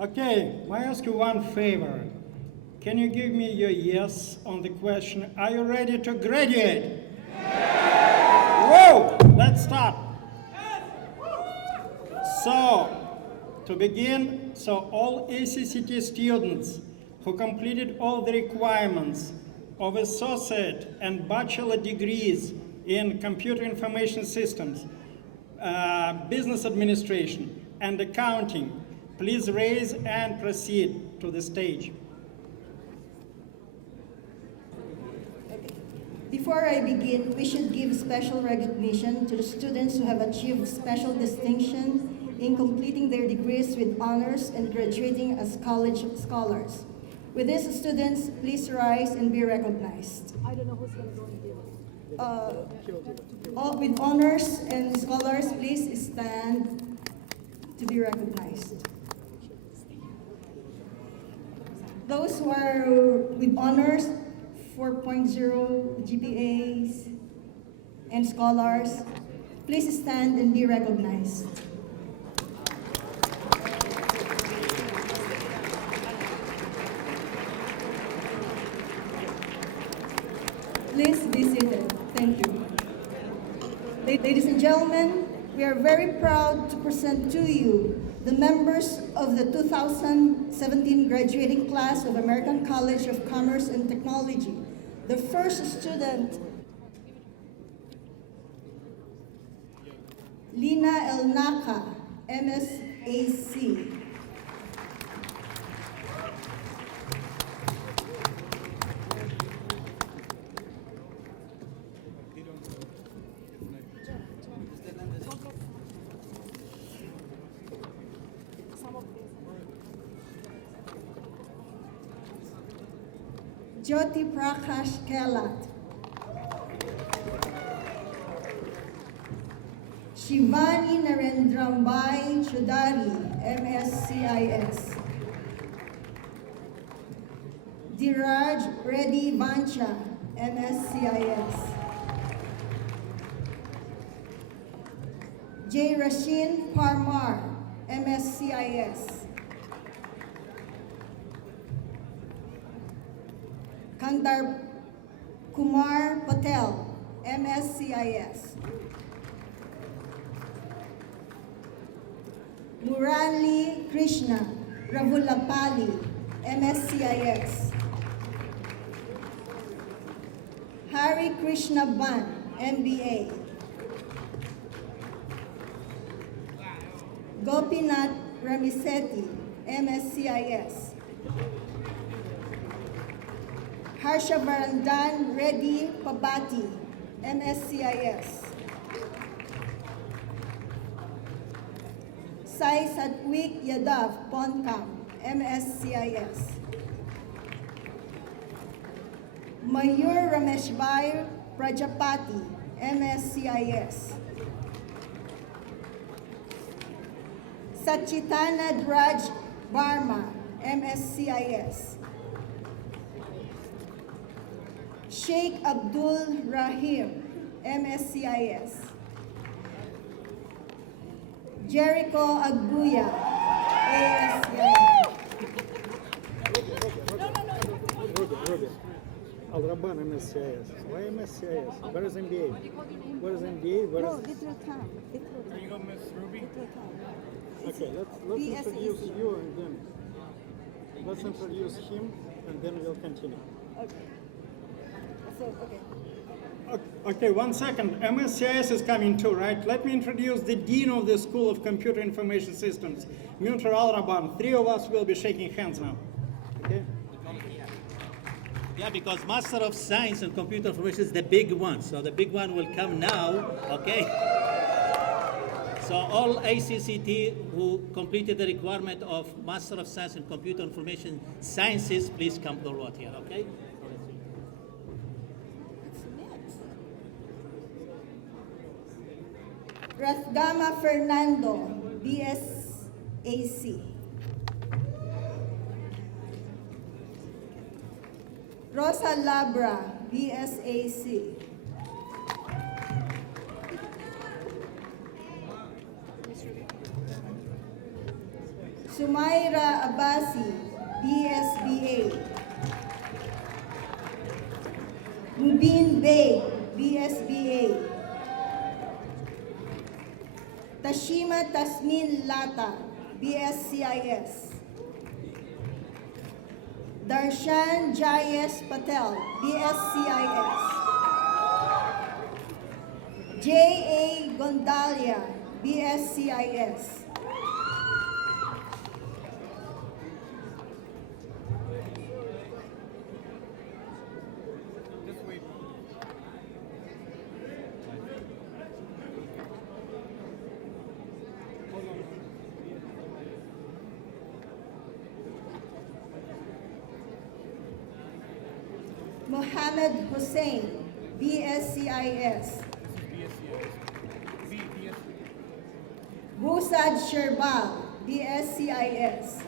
Okay, may I ask you one favor? Can you give me your yes on the question, are you ready to graduate? Yes! Whoa, let's start. Yes! So, to begin, all ACCT students who completed all the requirements of associate and bachelor degrees in computer information systems, business administration, and accounting, please raise and proceed to the stage. Before I begin, we should give special recognition to the students who have achieved special distinction in completing their degrees with honors and graduating as college scholars. With these students, please rise and be recognized. I don't know who's going to go and do it. all with honors and scholars, please stand to be recognized. Those who are with honors, 4.0 GPAs, and scholars, please stand and be recognized. Please be seated. Thank you. Ladies and gentlemen, we are very proud to present to you the members of the 2017 graduating class of American College of Commerce and Technology. The first student, Lina El Naka, MSAC. Jyoti Prakash Kelat. Shivani Narendrambai Chaudhary, MSCIS. Diraj Reddy Vancha, MSCIS. J. Rashin Parmar, MSCIS. Kandar Kumar Patel, MSCIS. Murali Krishna Ravulapali, MSCIS. Hari Krishna Ban, MBA. Gopinath Ramisetti, MSCIS. Harsha Varandan Reddy Pabati, MSCIS. Sai Satwik Yadav Ponkam, MSCIS. Mayur Rameshbhai Prajapati, MSCIS. Sachitana Raj Barma, MSCIS. Sheikh Abdul Rahim, MSCIS. Jericho Agbuya, ASCIS. Ruby. Al-Rabban MSCIS. Why MSCIS? Where is MBA? Where is MBA? Where is... It will come. It will come. There you go, Miss Ruby. It will come. Okay, let's introduce you and then let's introduce him and then we'll continue. Okay. So, okay. Okay, 1 second. MSCIS is coming too, right? Let me introduce the Dean of the School of Computer Information Systems, Munter Al-Raban. 3 of us will be shaking hands now. Okay? Yeah, because Master of Science and Computer Information is the big one. So the big one will come now, okay? So all ACCT who completed the requirement of Master of Science and Computer Information Sciences, please come forward here, okay? Rathgama Fernando, BSAC. Rosa Labra, BSAC. Sumaira Abasi, BSBA. Mubin Bey, BSBA. Tashima Tasmin Lata, BSCIS. Darshan Jayes Patel, BSCIS. J.A. Gondalia, BSCIS. Mohammed Hussein, BSCIS. Busad Sherbal, BSCIS.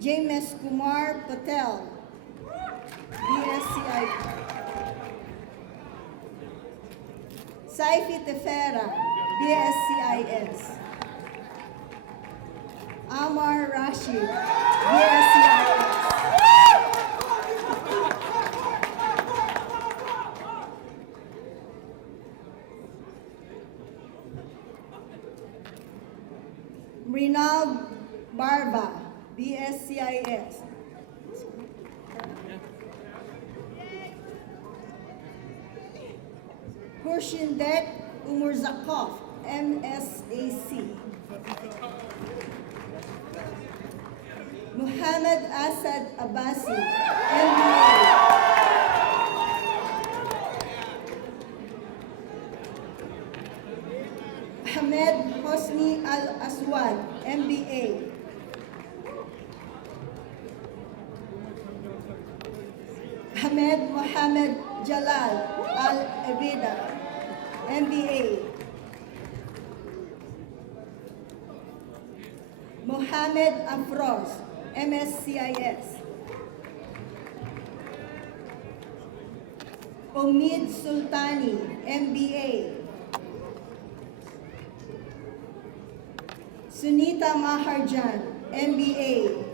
James Kumar Patel, BSCIS. Saifi Tefera, BSCIS. Amar Rashid, BSCIS. Rinald Barba, BSCIS. Hurshindet Umurzakov, MSAC. Muhammad Asad Abbasi, MBA. Ahmed Hosni Al-Aswad, MBA. Ahmed Mohammed Jalal Al-Abida, MBA. Mohammed Afroz, MSCIS. Omid Sultani, MBA. Sunita Maharjan, MBA.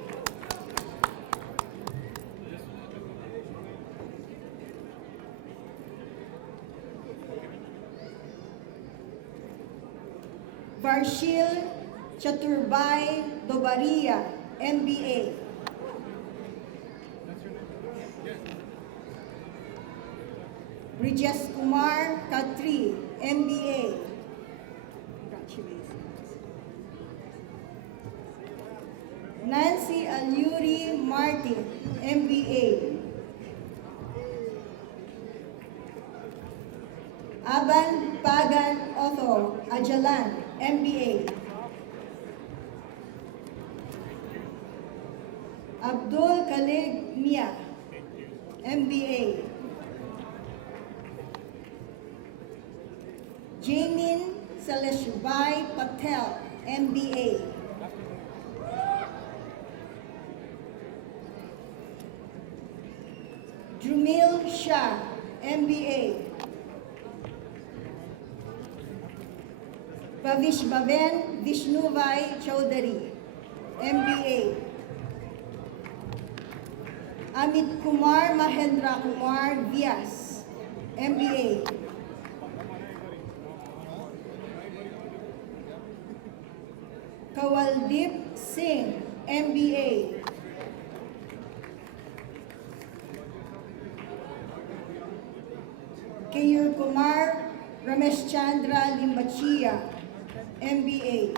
Varshil Chaturbai Dobaria, MBA. Brijesh Kumar Khatri, MBA. Nancy Aluri Martin, MBA. Aban Pagan Otho Ajalan, MBA. Abdul Khalid Mia, MBA. Jamin Saleshbai Patel, MBA. Drumil Shah, MBA. Bhaven Vishnuvai Chaudhary, MBA. Amit Kumar Mahendra Kumar Vyas, MBA. Kawaldeep Singh, MBA. Kayur Kumar Ramesh Chandra Limbachia, MBA.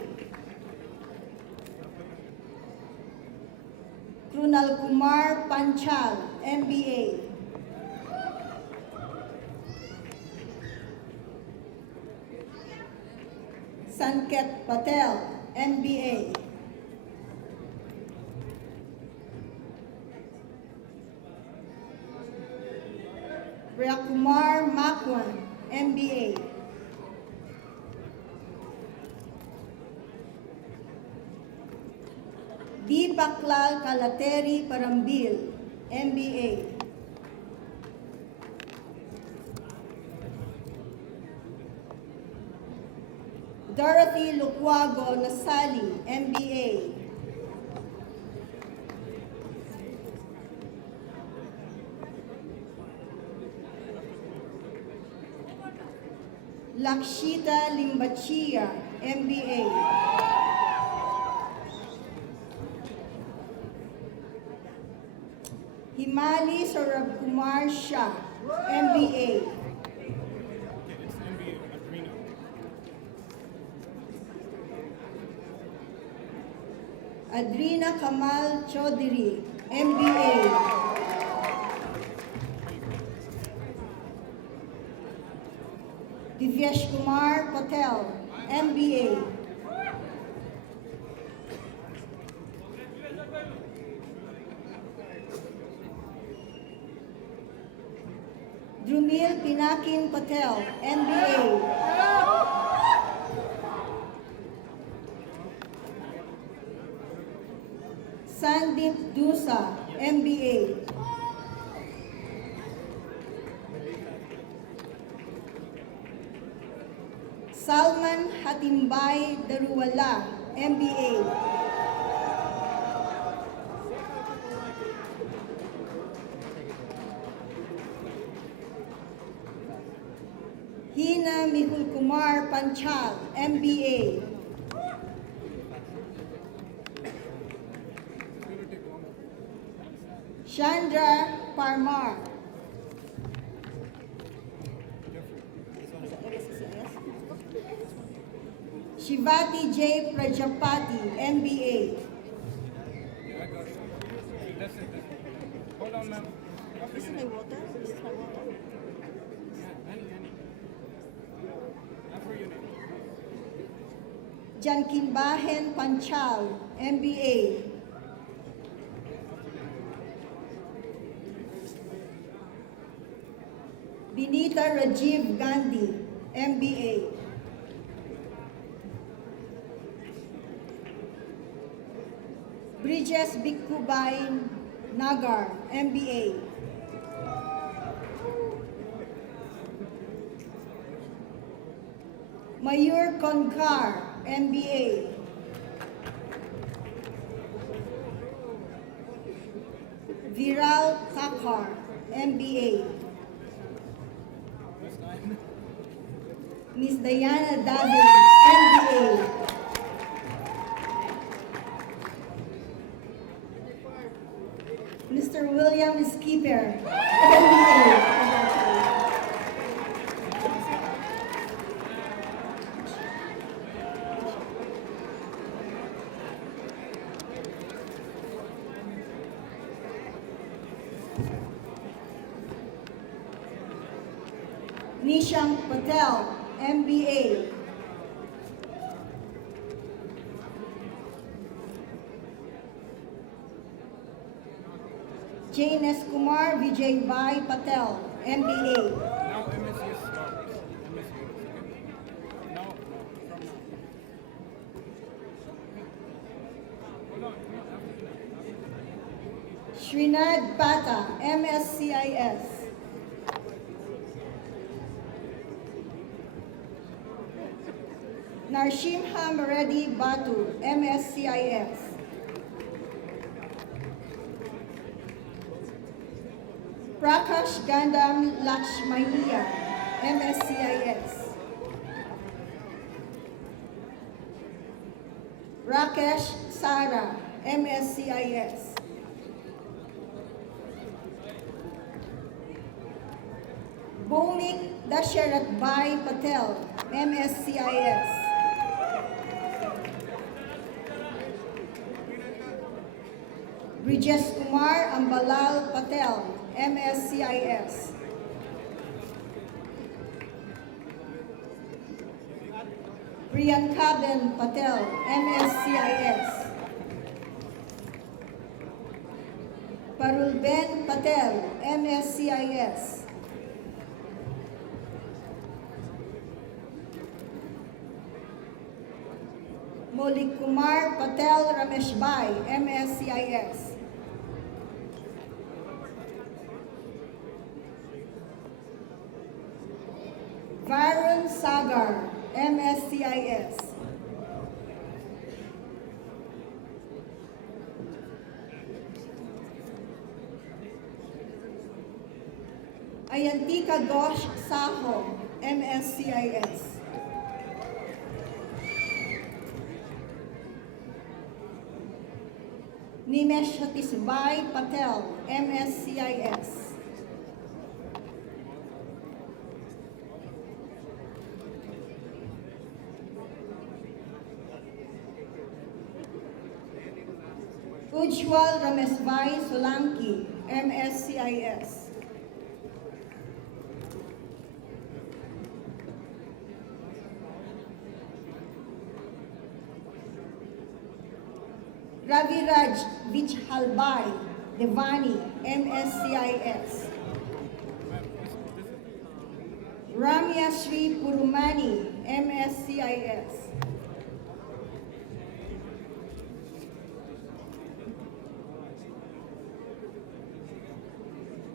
Krunal Kumar Panchal, MBA. Sanket Patel, MBA. Priyakumar Makwan, MBA. B. Baklal Kalateri Parambil, MBA. Dorothy Lukwago Nasali, MBA. Lakshita Limbachia, MBA. Himali Saurabh Kumar Shah, MBA. Adrina Kamal Chaudhary, MBA. Divyesh Kumar Patel, MBA. Pinakin Patel, MBA. Sandip Dusa, MBA. Salman Hatimbay Daruwala, MBA. Hina Mihul Kumar Panchal, MBA. Chandra Parmar. Shivati J. Prajapati, MBA. Hold on, ma'am. This is my water. This is my water. Jankinbahen Panchal, MBA. Binita Rajiv Gandhi, MBA. Bridges Bikubain Nagar, MBA. Mayur Konkar, MBA. Viral Thakkar, MBA. Miss Diana David, MBA. Mr. William Skipper, MBA. Nishant Patel, MBA. Jaines Kumar Vijay Bhai Patel, MBA. Now MSc stops. MSc. Now, from now. Hold on. Srinad Bata, MSCIS. Narsimha Maredi Batu, MSCIS. Prakash Gandam Lakshmaniya, MSCIS. Rakesh Sara, MSCIS. Bhumik Dasharat Bhai Patel, MSCIS. Brijesh Kumar Ambalal Patel, MSCIS. Priyankaben Patel, MSCIS. Parulben Patel, MSCIS. Molik Kumar Patel Rameshbai, MSCIS. Varun Sagar, MSCIS. Ayantika Ghosh Saho, MSCIS. Nimesh Satisbai Patel, MSCIS. Ujwal Ramesbai Solanki, MSCIS. Raviraj Vichhalbai Devani, MSCIS. Ramya Sri Purumani, MSCIS.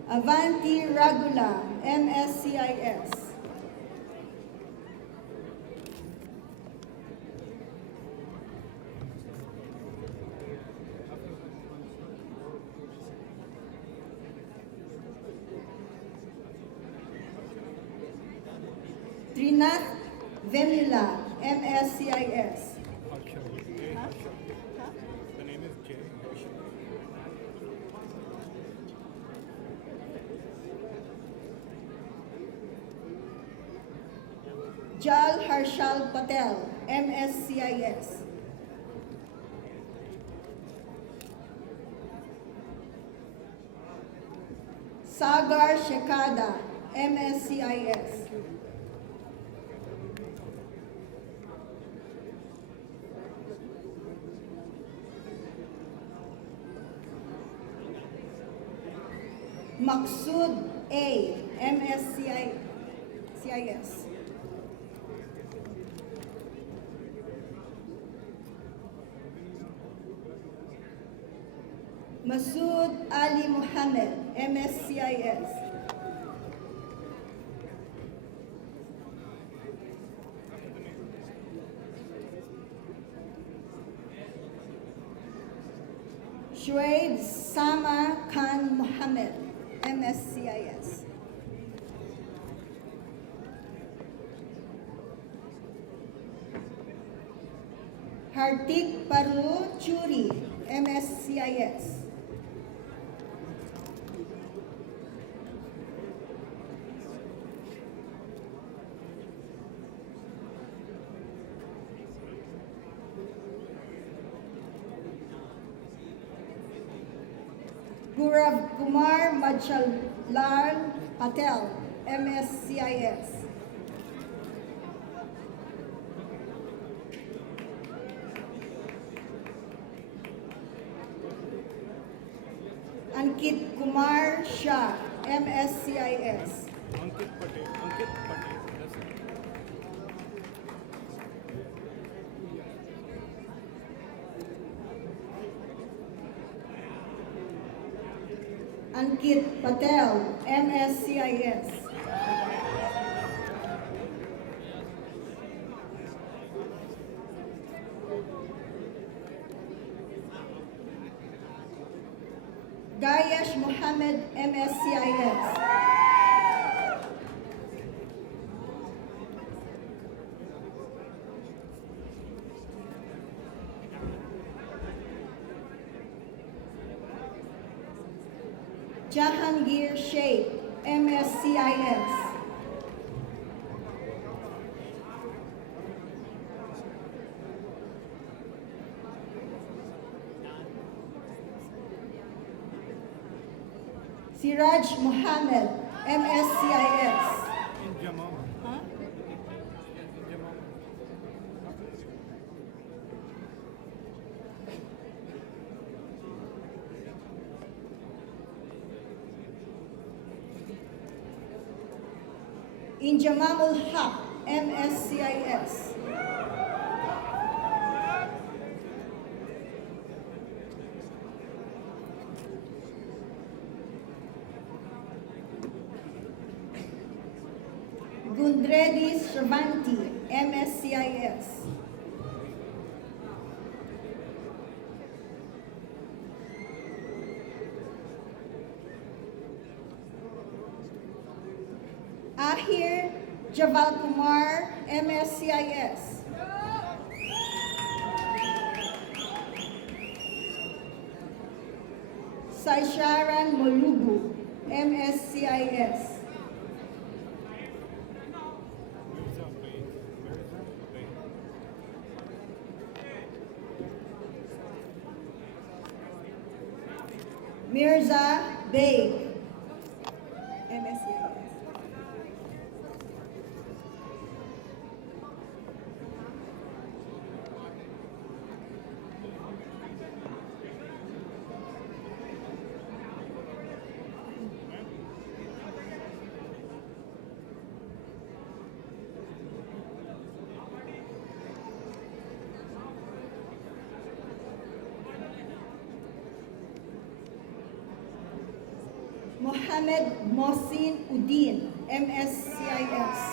Avanti Ragula, MSCIS. Trinath Vemula, MSCIS. The name is Jay. Jal Harshal Patel, MSCIS. Sagar Shekada, MSCIS. Maksud A, MSCIS. Masood Ali Muhammad, MSCIS. Shuaib Sama Khan Muhammad, MSCIS. Hardik Paru Churi, MSCIS. Gaurav Kumar Machalal Patel, MSCIS. Ankit Kumar Shah, MSCIS. Ankit Patel. Ankit Patel. That's it. Ankit Patel, MSCIS. Gayesh Mohammed, MSCIS. Jahangir Sheikh, MSCIS. Siraj Muhammad, MSCIS. In Jammu. Injamamul Haq, MSCIS. Gundredi Sravanti, MSCIS. Ahir Javal Kumar, MSCIS. Saisharan Molubu, MSCIS. Mirza Beg, MSCIS. Mohammed Mohsin Udin, MSCIS.